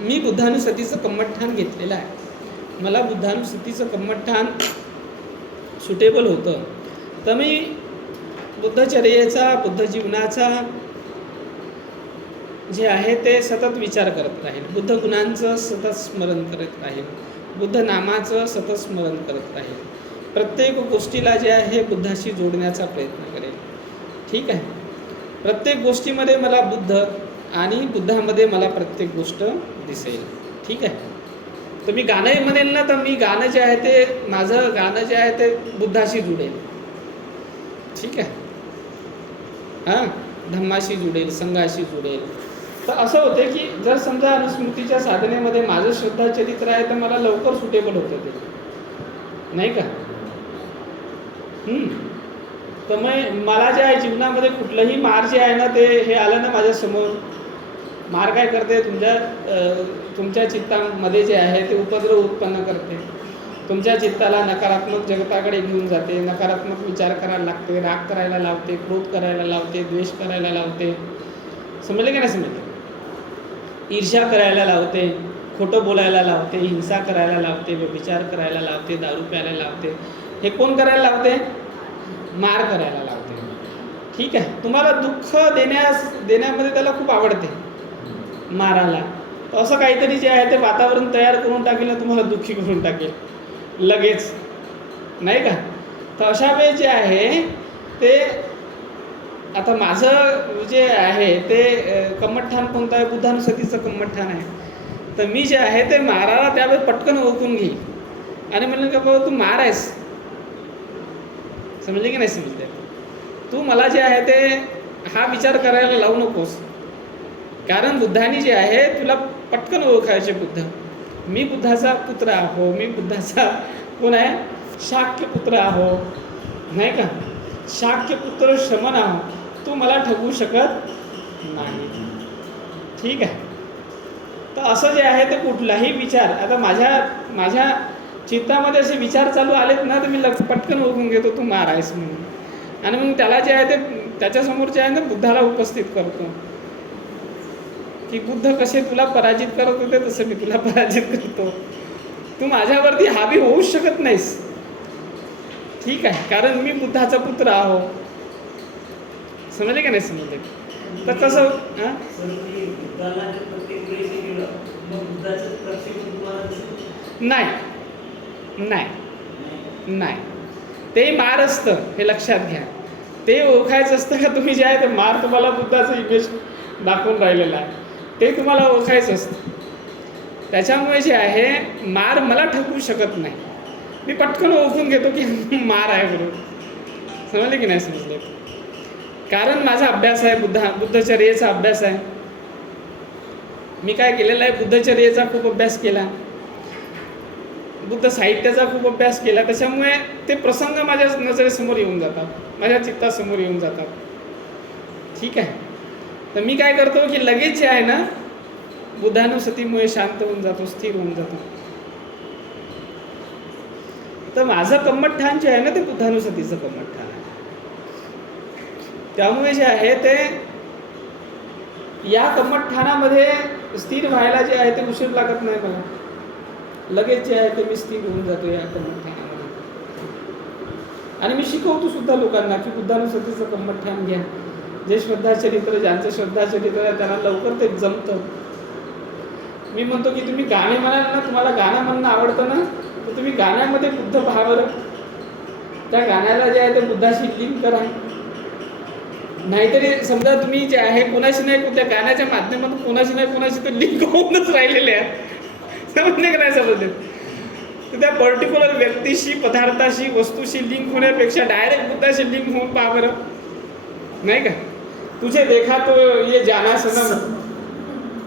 मी बुद्धानुसतीचं कम्मठठाण घेतलेलं आहे. मला बुद्धानुसतीचं कम्मठठाण सुटेबल होतं. तर मी बुद्धचर्येचा बुद्ध जीवनाचा जे आहे ते सतत विचार करत राहील बुद्ध गुणांचं सतत स्मरण करत राहील बुद्ध नामाचं सतत स्मरण करत राहील प्रत्येक गोष्टीला जे आहे बुद्धाशी जोडण्याचा प्रयत्न करेल ठीक आहे? प्रत्येक गोष्टीमध्ये मला बुद्ध आणि बुद्धामध्ये मला प्रत्येक गोष्ट दिसेल. ठीक आहे? तर मी गाणंही म्हणेल ना तर मी गाणं जे आहे ते माझं गाणं जे आहे ते बुद्धाशी जुडेल. ठीक आहे? हां? धम्माशी जुडेल संघाशी जुडेल. तर असं होते की जर समजा अनुस्मृतीच्या साधनेमध्ये माझं श्रद्धा चरित्र आहे तर मला लवकर सुटेबल होतं ते. नाही का? हम्म. तर मग मला जे आहे जीवनामध्ये कुठलंही मार जे आहे ना ते हे आलं ना माझ्यासमोर मार काय करते? तुमच्या तुमच्या चित्तामध्ये जे आहे ते उपद्रव उत्पन्न करते. तुमच्या चित्ताला नकारात्मक जगताकडे घेऊन जाते. नकारात्मक विचार करायला लागते. राग करायला लावते. क्रोध करायला लावते. द्वेष करायला लावते. समजले का नाही समजले? ईर्ष्या करायला लावते. खोटं बोलायला लावते. हिंसा करायला लावते. व्यभिचार करायला लावते. दारू प्यायला लावते. हे कोण करायला लावते? मार करायला लावते ठीक आहे? तुम्हाला दुःख देण्यास देण्यामध्ये त्याला खूप आवडते. मारायला. असं काहीतरी जे आहे ते वातावरण तयार करून टाकेल ना तुम्हाला दुःखी करून टाकेल. लगेच. नाही का? तर अशा वेळेस जे आहे ते आता माझं जे आहे ते अ, कम्मठठाण कोणतं आहे बुद्धानुसतीचं कम्मठठाण आहे. तर मी जे आहे ते माराला त्यावेळेस पटकन ओळखून घेईल. आणि म्हणलं का बाबा तू मार आहेस समजले की नाही समजले? तू मला जे आहे ते हा विचार करायला लावू नकोस. कारण बुद्धाने जे आहे तुला पटकन ओळखायचे बुद्ध. मी बुद्धाचा पुत्र आहो मी बुद्धाचा कोण आहे? शाक्य पुत्र आहो. नाही का? शाक्य पुत्र श्रमण आहो. तू मला ठगवू शकत नाही. ठीक आहे. तर असं जे आहे ते कुठलाही विचार आता माझ्या माझ्या चित्तामध्ये असे विचार चालू आलेत ना तर मी लग पटकन ओळखून घेतो तू मार आहेस म्हणून. आणि मग त्याला जे आहे ते त्याच्यासमोर जे आहे ना बुद्धाला उपस्थित करतो. की बुद्ध कसे तुला पराजित करत होते तसं मी तुला पराजित करतो. तू माझ्यावरती हावी होऊच शकत नाहीस. ठीक आहे कारण मी बुद्धाचा पुत्र आहो. समजले का नाही समजले? तर कसं हां? नाही. नाही. नाही. ते मार असतं हे लक्षात घ्या. ते ओळखायचं असतं का तुम्ही जे आहे ते मार तुम्हाला बुद्धाचं इमेज दाखवून राहिलेलं आहे. ते तुम्हाला ओळखायचं असतं. त्याच्यामुळे जे आहे मार मला ठकवू शकत नाही. मी पटकन ओळखून घेतो की मार आहे बरोबर समजले की नाही समजले? कारण माझा अभ्यास आहे बुद्धा बुद्धचर्येचा अभ्यास आहे. मी काय केलेलं आहे? बुद्धचर्येचा खूप अभ्यास केला. बुद्ध साहित्याचा खूप अभ्यास केला त्याच्यामुळे ते प्रसंग माझ्या नजरेसमोर येऊन जातात माझ्या चित्तासमोर येऊन जातात. ठीक आहे. तर मी काय करतो की लगेच जे आहे ना बुद्धानुसतीमुळे शांत होऊन जातो स्थिर होऊन जातो. तर माझं कम्मठठाण जे आहे ना ते बुद्धानुसतीचं कम्मठठाण आहे. त्यामुळे जे आहे ते या कम्मठठाणामध्ये स्थिर व्हायला जे आहे ते उशीर लागत नाही मला. लगेच जे आहे ते मी स्थिर होऊन जातो या कम्मठठाणामध्ये आणि मी शिकवतो सुद्धा लोकांना की बुद्धानुसतीचं कम्मठठाण घ्या. जे श्रद्धाचरित्र ज्यांचं श्रद्धाचरित्र आहे त्यांना लवकर ते जमतं. मी म्हणतो की तुम्ही गाणे म्हणाल ना तुम्हाला गाणं म्हणणं आवडतं ना तर तुम्ही गाण्यामध्ये बुद्ध भावर त्या गाण्याला जे आहे ते बुद्धाशी लिंक करा. नाहीतरी समजा तुम्ही जे आहे कोणाशी नाही त्या गाण्याच्या माध्यमातून कोणाशी नाही कोणाशी तर लिंक होऊनच राहिलेले आहेत. म्हणजे समजले का नाही समजले? तर त्या पर्टिक्युलर व्यक्तीशी पदार्थाशी वस्तूशी लिंक होण्यापेक्षा डायरेक्ट बुद्धाशी लिंक होऊन पहा बरं. नाही का? तुझे देखा तो ये जाना सनम.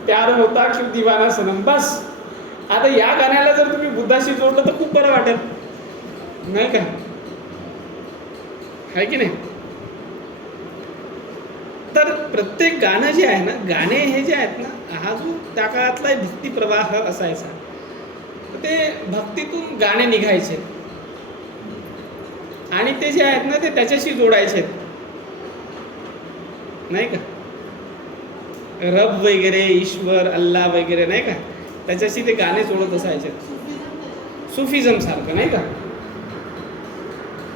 प्यार होता की दिवाना सनम. बस. आता या गाण्याला जर तुम्ही बुद्धाशी जोडलं तर खूप बरं वाटेल. नाही का? आहे की नाही? तर प्रत्येक गाणं जे आहे ना गाणे हे जे आहेत ना हा जो त्या काळातला भक्ती प्रवाह असायचा ते भक्तीतून गाणे निघायचे. आणि ते जे आहेत ना ते त्याच्याशी जोडायचे. नाही का? रब वगैरे ईश्वर अल्लाह वगैरे नाही का? त्याच्याशी ते गाणे जोडत असायचे. सुफिझम सारखं नाही का?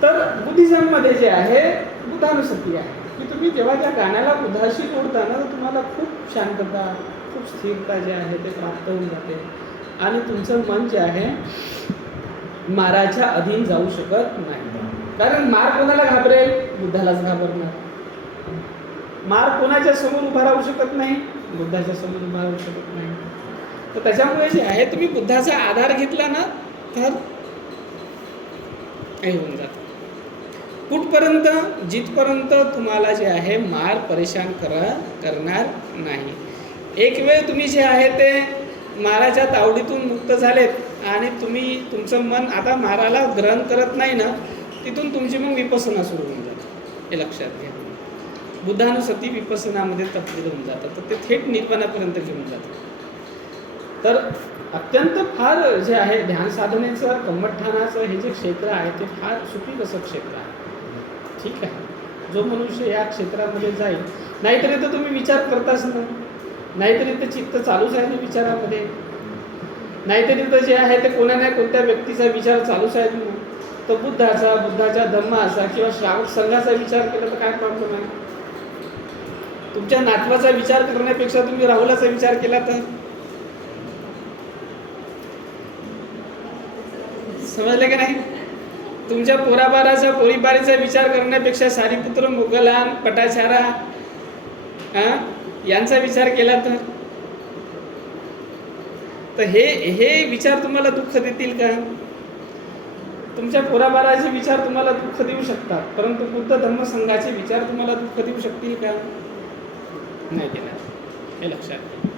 तर बुद्धिझममध्ये जे आहे बुद्धानुसती आहे. की तुम्ही जेव्हा त्या गाण्याला बुद्धाशी जोडता ना तर तुम्हाला खूप शांतता खूप स्थिरता जे आहे ते प्राप्त होऊन जाते. आणि तुमचं मन जे आहे माराच्या अधीन जाऊ शकत नाही. कारण मार कोणाला घाबरेल? बुद्धालाच घाबरणार. मार कोणाच्या समोर उभा राहू शकत नाही? बुद्धाच्या समोर उभा राहू शकत नाही. तर त्याच्यामुळे जे आहे तुम्ही बुद्धाचा आधार घेतला ना तर हे होऊन जातं. कुठपर्यंत जिथपर्यंत तुम्हाला जे आहे मार परेशान करा करणार नाही. एक वेळ तुम्ही जे आहे ते माराच्या तावडीतून मुक्त झालेत आणि तुम्ही तुमचं मन आता माराला ग्रहण करत नाही ना तिथून तुमची मग विपसना सुरू होऊन जाते. हे लक्षात घ्या. बुद्धानुसती विपसनामध्ये तब्दील होऊन जातात. तर ते थेट निर्माणापर्यंत घेऊन जातात. तर अत्यंत फार जे आहे ध्यान साधनेचं कम्मठाणाचं हे जे क्षेत्र आहे ते फार सुपीक असं क्षेत्र आहे. ठीक आहे. जो मनुष्य या क्षेत्रामध्ये जाईल नाहीतरी तर तुम्ही विचार करताच ना. नाहीतरी तर चित्त चालूच आहे ना विचारामध्ये. नाहीतरी तर जे आहे ते कोणा नाही कोणत्या व्यक्तीचा विचार चालूच आहे ना. तर बुद्धाचा बुद्धाच्या धम्माचा किंवा श्रावक संघाचा विचार केला तर काय प्रॉब्लेम आहे? तुमच्या नातवाचा विचार करण्यापेक्षा तुम्ही राहुलाचा विचार केला तर? समजलं की नाही? तुमच्या पोराबाराचा पोरीबारीचा विचार करण्यापेक्षा सारीपुत्र मुघलान पटाचारा हा? यांचा विचार केला तर? तर हे हे विचार तुम्हाला दुःख देतील का? तुमच्या पोराबाराचे विचार तुम्हाला दुःख देऊ शकतात परंतु बुद्ध धर्मसंघाचे विचार तुम्हाला दुःख देऊ शकतील का? नाही केला हे लक्षात घ्या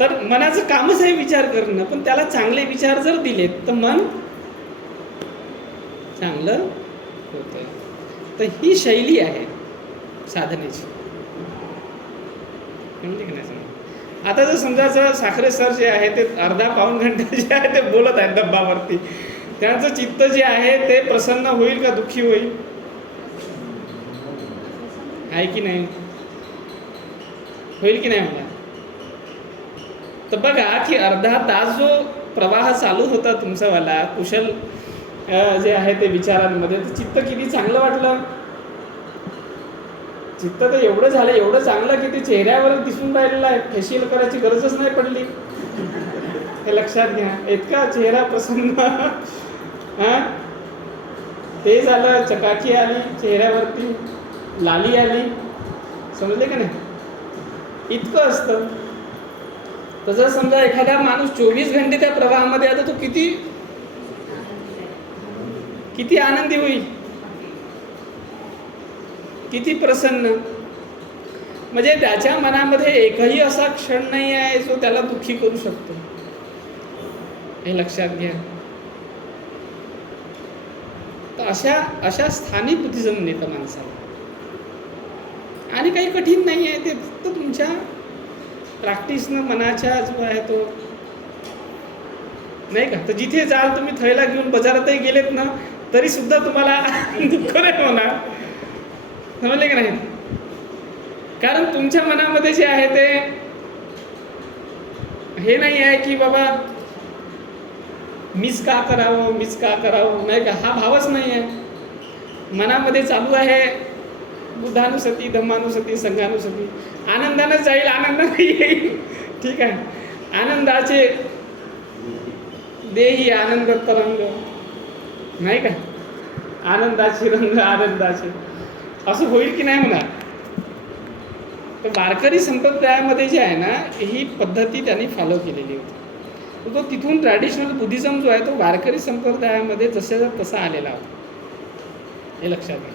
तर मनाचं कामच आहे विचार करणं पण त्याला चांगले विचार जर दिलेत तर मन चांगलं होतं तर ही शैली आहे साधनेची. की नाही आता जर समजायचं साखरे सर जे आहे ते अर्धा पाऊण घंटा जे आहे ते बोलत आहेत डब्बावरती. त्यांचं चित्त जे आहे ते प्रसन्न होईल का दुःखी होईल? आहे की नाही? होईल की नाही मला तर बघा की अर्धा तास जो प्रवाह चालू होता तुमचावाला कुशल जे आहे ते विचारांमध्ये. तर चित्त किती चांगलं वाटलं? चित्त तर एवढं झालं एवढं चांगलं की ते चेहऱ्यावर दिसून राहिलेलं आहे. फेशियल करायची गरजच नाही पडली. हे लक्षात घ्या. इतका चेहरा प्रसन्न. हा? ते झालं चकाकी आली चेहऱ्यावरती लाली आली. समजले का नाही? इतकं असतं. तर जर समजा एखादा माणूस चोवीस घंटे त्या प्रवाहामध्ये आता तो किती किती आनंदी होईल? किती प्रसन्न. म्हणजे त्याच्या मनामध्ये एकही असा क्षण नाही आहे जो त्याला दुःखी करू शकतो. हे लक्षात घ्या. तर अशा अशा स्थानिक बुद्धिझम नेतं माणसाला. आणि काही कठीण नाही आहे ते फक्त तुमच्या प्रॅक्टिसनं मनाच्या जो आहे तो. नाही का? तर जिथे जाल तुम्ही थैला घेऊन बाजारातही गेलेत ना तरी सुद्धा तुम्हाला दुःख नाही होणार. समजले की नाही? कारण तुमच्या मनामध्ये जे आहे ते हे नाही आहे की बाबा मीच का करावं मीच का करावं नाही का? हा भावच नाही आहे. मनामध्ये चालू आहे बुद्धानुसती धम्मानुसती संघानुसती. आनंदानं जाईल आनंदानं येईल. ठीक आहे. आनंदाचे देही आनंद तरंग. नाही का? आनंदाचे रंग आनंदाचे. असं होईल की नाही होणार? तर वारकरी संप्रदायामध्ये जे आहे ना ही पद्धती त्यांनी फॉलो केलेली होती. तो तिथून ट्रॅडिशनल बुद्धिझम जो आहे तो वारकरी संप्रदायामध्ये जशाचा तसा आलेला होता. हे लक्षात घ्या.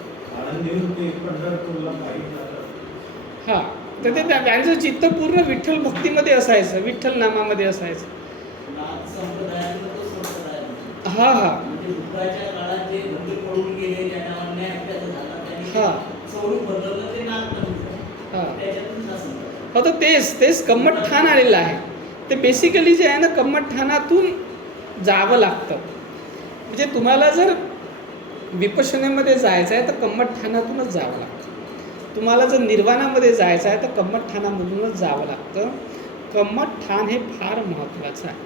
हां. तर ते त्या- त्यांचं चित्त पूर्ण विठ्ठल भक्तीमध्ये असायचं विठ्ठल नामामध्ये असायचं. हा हा. म्हणजे हा. तर तेच तेच कम्मट ठाण आलेलं आहे. ते बेसिकली जे आहे ना कम्मट ठाणातून जावं लागतं. म्हणजे तुम्हाला जर विपशनेमध्ये जायचं आहे तर कम्मट ठाणातूनच जावं लागतं. तुम्हाला जर निर्वाणामध्ये जायचं आहे तर ठाणामधूनच जावं लागतं. कम्मठाण हे फार महत्त्वाचं आहे.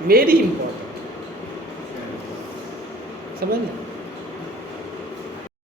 व्हेरी इम्पॉर्टंट समजलं